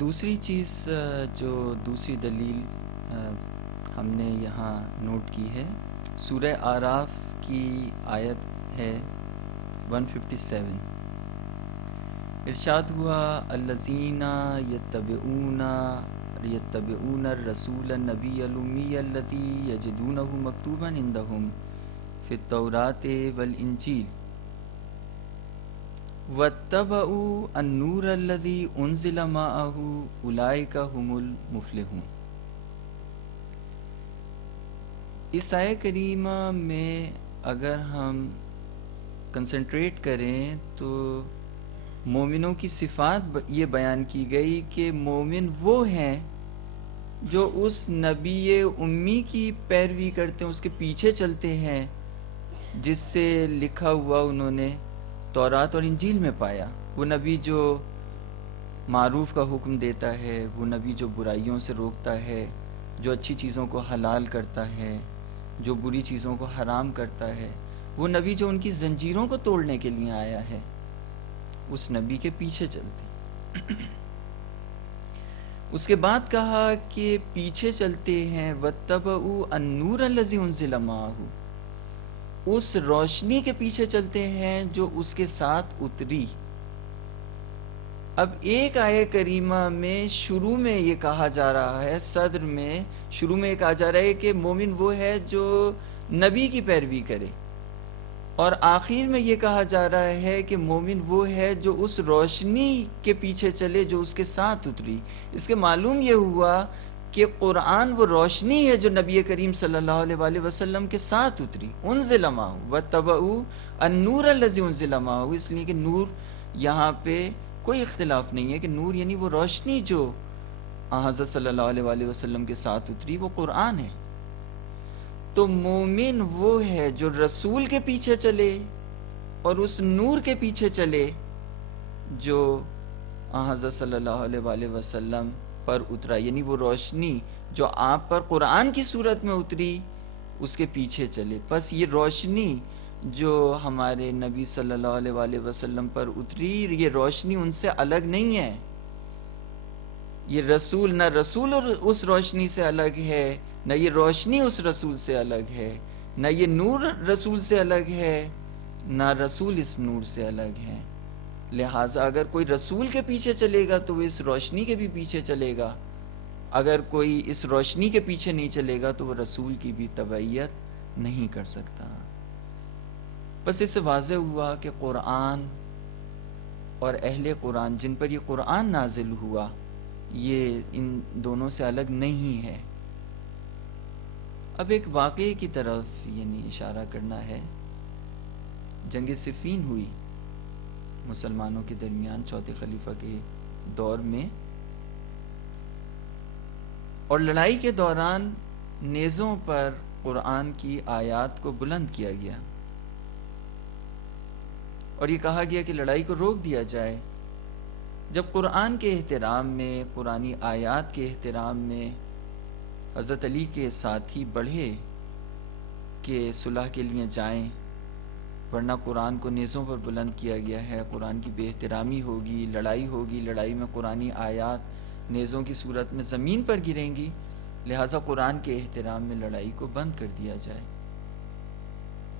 دوسری چیز جو دوسری دلیل ہم نے یہاں نوٹ کی ہے، سورہ اعراف کی آیت ہے 157۔ ارشاد ہوا الذین یتبعون الرسول النبی الامی الذی یجدونہ مکتوبا عندہم فی التوراۃ والانجیل واتبعوا النور الذی انزل معہ اولئک هم المفلحون۔ اس آیہ کریمہ میں اگر ہم کنسنٹریٹ کریں تو مومنوں کی صفات یہ بیان کی گئی کہ مومن وہ ہیں جو اس نبی امی کی پیروی کرتے ہیں، اس کے پیچھے چلتے ہیں جس سے لکھا ہوا انہوں نے تورات اور انجیل میں پایا۔ وہ نبی جو معروف کا حکم دیتا ہے، وہ نبی جو برائیوں سے روکتا ہے، جو اچھی چیزوں کو حلال کرتا ہے، جو بری چیزوں کو حرام کرتا ہے، وہ نبی جو ان کی زنجیروں کو توڑنے کے لیے آیا ہے، اس نبی کے پیچھے چلتے۔ اس کے بعد کہا کہ پیچھے چلتے ہیں واتبعوا النور الذی انزل معہ، اس روشنی کے پیچھے چلتے ہیں جو اس کے ساتھ اتری۔ اب ایک آیہ کریمہ میں شروع میں یہ کہا جا رہا ہے، صدر میں شروع میں یہ کہا جا رہا ہے کہ مومن وہ ہے جو نبی کی پیروی کرے، اور آخر میں یہ کہا جا رہا ہے کہ مومن وہ ہے جو اس روشنی کے پیچھے چلے جو اس کے ساتھ اتری۔ اس کے معلوم یہ ہوا کہ قرآن وہ روشنی ہے جو نبی کریم صلی اللہ علیہ وآلہ وسلم کے ساتھ اتری۔ انزل معہ واتبعوا النور الذی انزل معہ، اس لیے کہ نور یہاں پہ کوئی اختلاف نہیں ہے کہ نور یعنی وہ روشنی جو حضرت صلی اللہ علیہ وآلہ وسلم کے ساتھ اتری، وہ قرآن ہے۔ تو مومن وہ ہے جو رسول کے پیچھے چلے اور اس نور کے پیچھے چلے جو حضرت صلی اللہ علیہ وآلہ وسلم پر اترا، یعنی وہ روشنی جو آپ پر قرآن کی صورت میں اتری اس کے پیچھے چلے۔ پس یہ روشنی جو ہمارے نبی صلی اللہ علیہ وآلہ وسلم پر اتری، یہ روشنی ان سے الگ نہیں ہے۔ یہ رسول نہ رسول اس روشنی سے الگ ہے، نہ یہ روشنی اس رسول سے الگ ہے، نہ یہ نور رسول سے الگ ہے، نہ رسول اس نور سے الگ ہے۔ لہٰذا اگر کوئی رسول کے پیچھے چلے گا تو وہ اس روشنی کے بھی پیچھے چلے گا، اگر کوئی اس روشنی کے پیچھے نہیں چلے گا تو وہ رسول کی بھی تبعیت نہیں کر سکتا۔ بس اس سے واضح ہوا کہ قرآن اور اہل قرآن جن پر یہ قرآن نازل ہوا یہ ان دونوں سے الگ نہیں ہے۔ اب ایک واقعے کی طرف اشارہ کرنا ہے۔ جنگ صفین ہوئی مسلمانوں کے درمیان چوتھے خلیفہ کے دور میں، اور لڑائی کے دوران نیزوں پر قرآن کی آیات کو بلند کیا گیا اور یہ کہا گیا کہ لڑائی کو روک دیا جائے۔ جب قرآن کے احترام میں، قرآنی آیات کے احترام میں حضرت علی کے ساتھی بڑھے کہ صلح کے لیے جائیں ورنہ قرآن کو نیزوں پر بلند کیا گیا ہے، قرآن کی بے احترامی ہوگی، لڑائی ہوگی، لڑائی میں قرآنی آیات نیزوں کی صورت میں زمین پر گریں گی، لہٰذا قرآن کے احترام میں لڑائی کو بند کر دیا جائے۔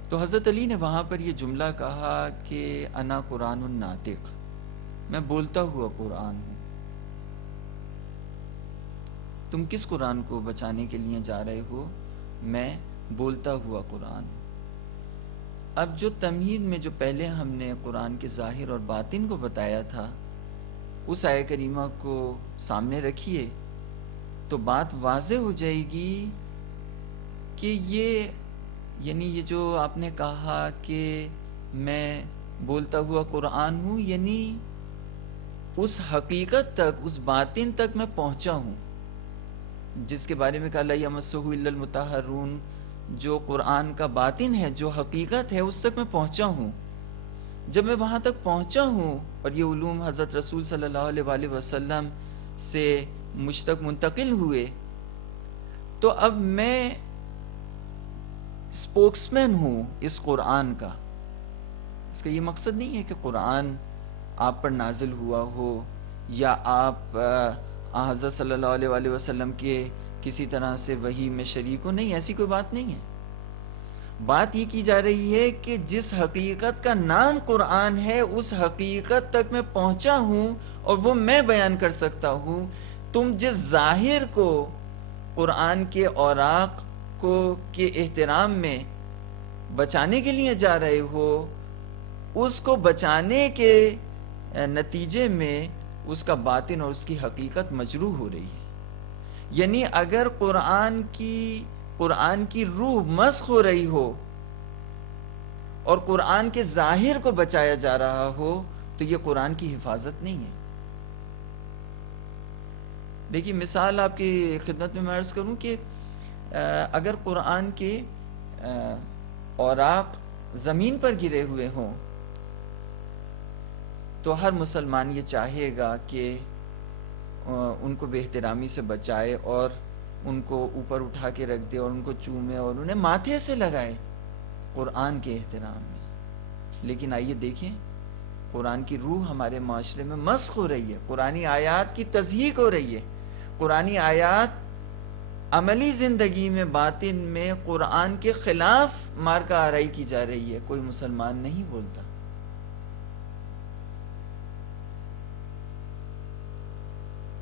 تو حضرت علی نے وہاں پر یہ جملہ کہا کہ انا قرآن الناطق، میں بولتا ہوا قرآن ہوں۔ تم کس قرآن کو بچانے کے لیے جا رہے ہو؟ میں بولتا ہوا قرآن ہوں۔ اب جو تمہید میں جو پہلے ہم نے قرآن کے ظاہر اور باطن کو بتایا تھا، اس آیہ کریمہ کو سامنے رکھیے تو بات واضح ہو جائے گی کہ یہ جو آپ نے کہا کہ میں بولتا ہوا قرآن ہوں، یعنی اس حقیقت تک، اس باطن تک میں پہنچا ہوں جس کے بارے میں کہا لا یمسہ الا المطہرون، جو قرآن کا باطن ہے، جو حقیقت ہے، اس تک میں پہنچا ہوں۔ جب میں وہاں تک پہنچا ہوں اور یہ علوم حضرت رسول صلی اللہ علیہ وآلہ وسلم سے مجھ تک منتقل ہوئے، تو اب میں اسپوکسمین ہوں اس قرآن کا۔ اس کا یہ مقصد نہیں ہے کہ قرآن آپ پر نازل ہوا ہو یا آپ حضرت صلی اللہ علیہ وآلہ وسلم کے کسی طرح سے وحی میں شریک ہو. نہیں، ایسی کوئی بات نہیں ہے. بات یہ کی جا رہی ہے کہ جس حقیقت کا نام قرآن ہے اس حقیقت تک میں پہنچا ہوں اور وہ میں بیان کر سکتا ہوں. تم جس ظاہر کو قرآن کے اوراق کو کے احترام میں بچانے کے لیے جا رہے ہو، اس کو بچانے کے نتیجے میں اس کا باطن اور اس کی حقیقت مجروح ہو رہی ہے. یعنی اگر قرآن کی روح مسخ ہو رہی ہو اور قرآن کے ظاہر کو بچایا جا رہا ہو تو یہ قرآن کی حفاظت نہیں ہے. دیکھیے مثال آپ کی خدمت میں میں عرض کروں کہ اگر قرآن کے اوراق زمین پر گرے ہوئے ہوں تو ہر مسلمان یہ چاہے گا کہ ان کو بے احترامی سے بچائے اور ان کو اوپر اٹھا کے رکھ دے اور ان کو چومے اور انہیں ماتھے سے لگائے قرآن کے احترام میں. لیکن آئیے دیکھیں قرآن کی روح ہمارے معاشرے میں مسخ ہو رہی ہے، قرآنی آیات کی تضحیق ہو رہی ہے. قرآنی آیات عملی زندگی میں باطن میں قرآن کے خلاف مارکہ آرائی کی جا رہی ہے. کوئی مسلمان نہیں بولتا.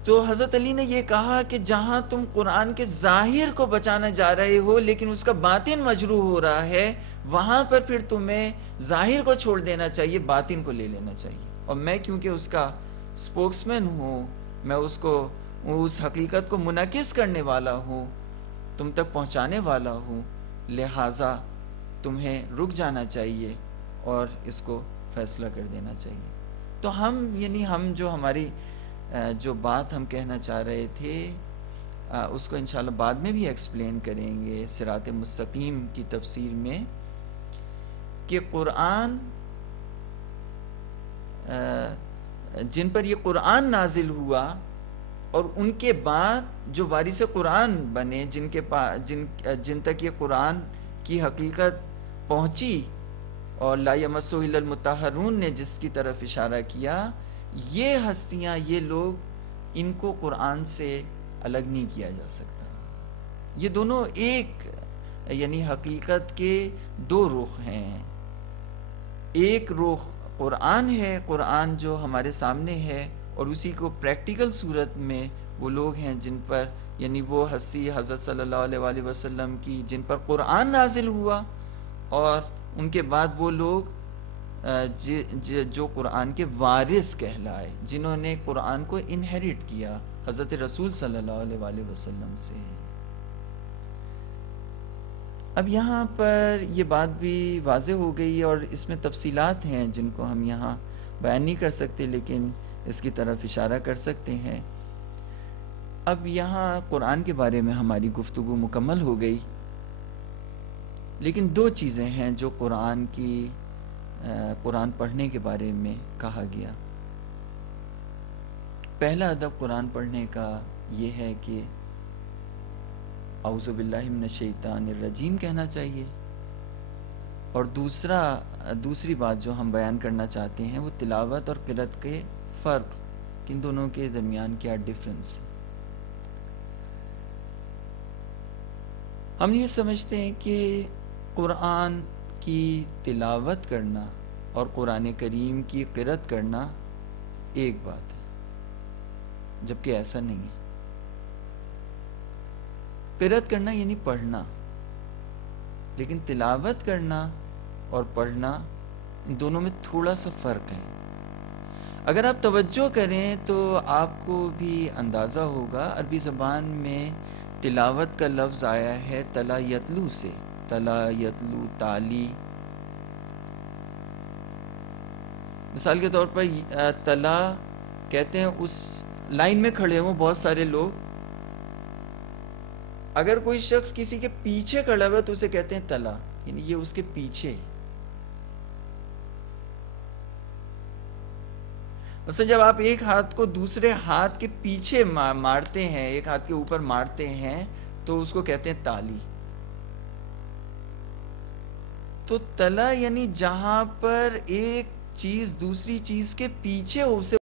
تو حضرت علی نے یہ کہا کہ جہاں تم قرآن کے ظاہر کو بچانا جا رہے ہو لیکن اس کا باطن مجروح ہو رہا ہے، وہاں پر پھر تمہیں ظاہر کو چھوڑ دینا چاہیے، باطن کو لے لینا چاہیے. اور میں کیونکہ اس کا سپوکس مین ہوں، میں اس حقیقت کو منعکس کرنے والا ہوں، تم تک پہنچانے والا ہوں، لہٰذا تمہیں رک جانا چاہیے اور اس کو فیصلہ کر دینا چاہیے. تو ہم جو ہماری جو بات ہم کہنا چاہ رہے تھے اس کو انشاءاللہ بعد میں بھی ایکسپلین کریں گے صراط مستقیم کی تفسیر میں، کہ قرآن جن پر یہ قرآن نازل ہوا اور ان کے بعد جو وارث قرآن بنے، جن تک یہ قرآن کی حقیقت پہنچی اور لا یمسہ الا المطہرون نے جس کی طرف اشارہ کیا، یہ ہستیاں، یہ لوگ، ان کو قرآن سے الگ نہیں کیا جا سکتا. یہ دونوں ایک یعنی حقیقت کے دو رخ ہیں. ایک رخ قرآن ہے، قرآن جو ہمارے سامنے ہے، اور اسی کو پریکٹیکل صورت میں وہ لوگ ہیں جن پر یعنی وہ ہستی حضرت صلی اللہ علیہ وآلہ وسلم کی جن پر قرآن نازل ہوا، اور ان کے بعد وہ لوگ جو قرآن کے وارث کہلائے، جنہوں نے قرآن کو انہیریٹ کیا حضرت رسول صلی اللہ علیہ وآلہ وسلم سے. اب یہاں پر یہ بات بھی واضح ہو گئی اور اس میں تفصیلات ہیں جن کو ہم یہاں بیان نہیں کر سکتے لیکن اس کی طرف اشارہ کر سکتے ہیں. اب یہاں قرآن کے بارے میں ہماری گفتگو مکمل ہو گئی، لیکن دو چیزیں ہیں جو قرآن پڑھنے کے بارے میں کہا گیا. پہلا ادب قرآن پڑھنے کا یہ ہے کہ اعوذ باللہ من الشیطان الرجیم کہنا چاہیے، اور دوسری بات جو ہم بیان کرنا چاہتے ہیں وہ تلاوت اور قرأت کے فرق، کن دونوں کے درمیان کیا ڈفرنس ہے. ہم یہ سمجھتے ہیں کہ قرآن کی تلاوت کرنا اور قرآن کریم کی قرأت کرنا ایک بات ہے، جبکہ ایسا نہیں ہے. قرأت کرنا یعنی پڑھنا، لیکن تلاوت کرنا اور پڑھنا ان دونوں میں تھوڑا سا فرق ہے. اگر آپ توجہ کریں تو آپ کو بھی اندازہ ہوگا عربی زبان میں تلاوت کا لفظ آیا ہے تلا یتلو سے، تلا یتلو، تالی. مثال کے طور پر تلا کہتے ہیں اس لائن میں کھڑے ہوں بہت سارے لوگ، اگر کوئی شخص کسی کے پیچھے کھڑا ہوا تو اسے کہتے ہیں تلا، یعنی یہ اس کے پیچھے. مثلا جب آپ ایک ہاتھ کو دوسرے ہاتھ کے پیچھے مارتے ہیں، ایک ہاتھ کے اوپر مارتے ہیں تو اس کو کہتے ہیں تالی. تو تلا یعنی جہاں پر ایک چیز دوسری چیز کے پیچھے ہو، اسے